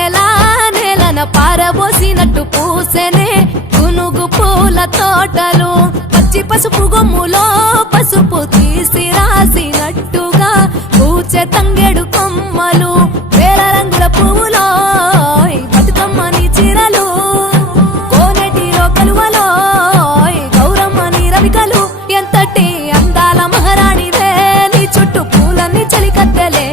వెన్నెలా నేలన పారబోసినట్టు పూసెనే గునుగు పూల తోటలు పచ్చి పసుపు గొమ్ములో పసుపు తీసి రాసినట్టుగా పూచె తంగెడు కొమ్మలు వేల రంగుల పువ్వులో బతుకమ్మని చీరలు కోనేటిలో కలువలో గౌరమ్మని రవికలు ఎంతటి అందాల మహారాణివే నీ చుట్టూ పూలన్నీ చలికత్తెలే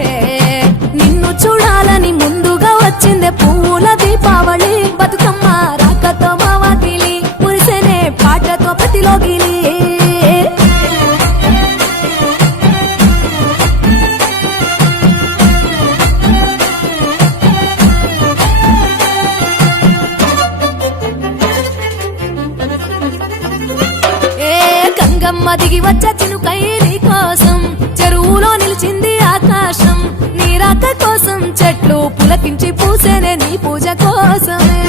నిన్ను చూడాలని ముందుగా వచ్చిందే పూల దీపావళి బతుకమ్మ రాకతో మావాకిలి మురిసెనే పాటతో ప్రతిలోగిలి గంగమ్మ దిగి వచ్చ చినుకై నీ కోసం చెరువులో నిలిచింది ఆకాశం నీ రాక కోసం చెట్లు పులకించి పూసేనే నీ పూజ కోసమే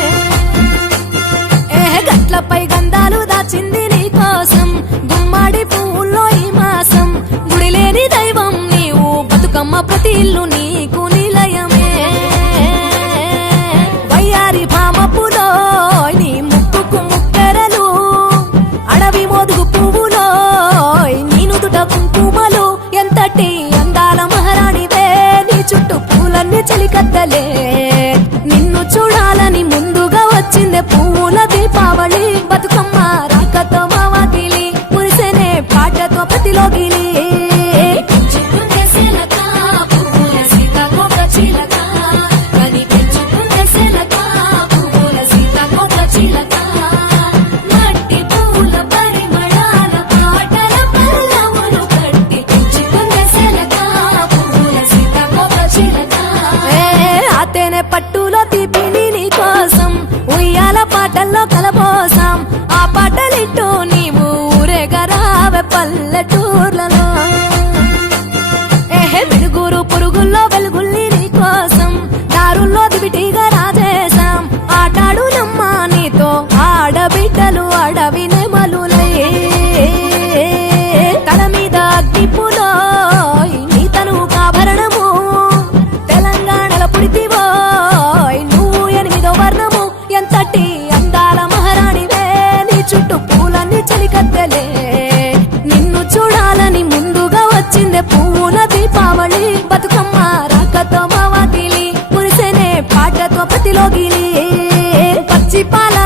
గట్లపై గంధాలు దాచింది నీ కోసం గుమ్మాడి పువ్వుల్లో ఈ మాసం గుడిలేని దైవం నీవు బతుకమ్మ ప్రతి ఇల్లు నీకు నిలయమే వయ్యారి భామపులో నీ ముక్కుకు ముక్కెరలు అడవి మోదుగు పువ్వులో నీ నుదుట కుంకుమలు ఎంతటి అందాల మహారాణివే నీ చుట్టూ పూలన్నీ చలికత్తలే నిన్ను చూడాలని ముందుగా వచ్చిందే పూల దీపావళి బతుకమ్మ రాకతో మావాకిలి మురిసెనే పాటతో ప్రతిలోగిలి పట్టులో తీపిని నీ కోసం ఉయ్యాల పాటల్లో కలబోసాం ఆ పాటలిట్టు నీవు ఊరేగరావే పల్లెటూర్లలో మినుగురు పురుగుల్లో వెలుగుల్ని నీ కోసం దారుల్లో దివిటిగా రాజేశాం ఆటాడు నమ్మ నీతో ఆడబిడ్డలు అడవి నెమలులే తల మీద అగ్నిపులో నీ తను కాభరణము తెలంగాణలో పుడితివో నువ్వు 8వ వర్ణము ఎంతటి అందాల మహారాణివే నీ చుట్టూ పూలన్నీ చలికత్తెలే నిన్ను చూడాలని ముందుగా వచ్చిందే పూల దీపావళి బతుకమ్మ రాకతో మావాకిలి మురిసెనే పాటతో ప్రతిలోగిలి పచ్చి పాల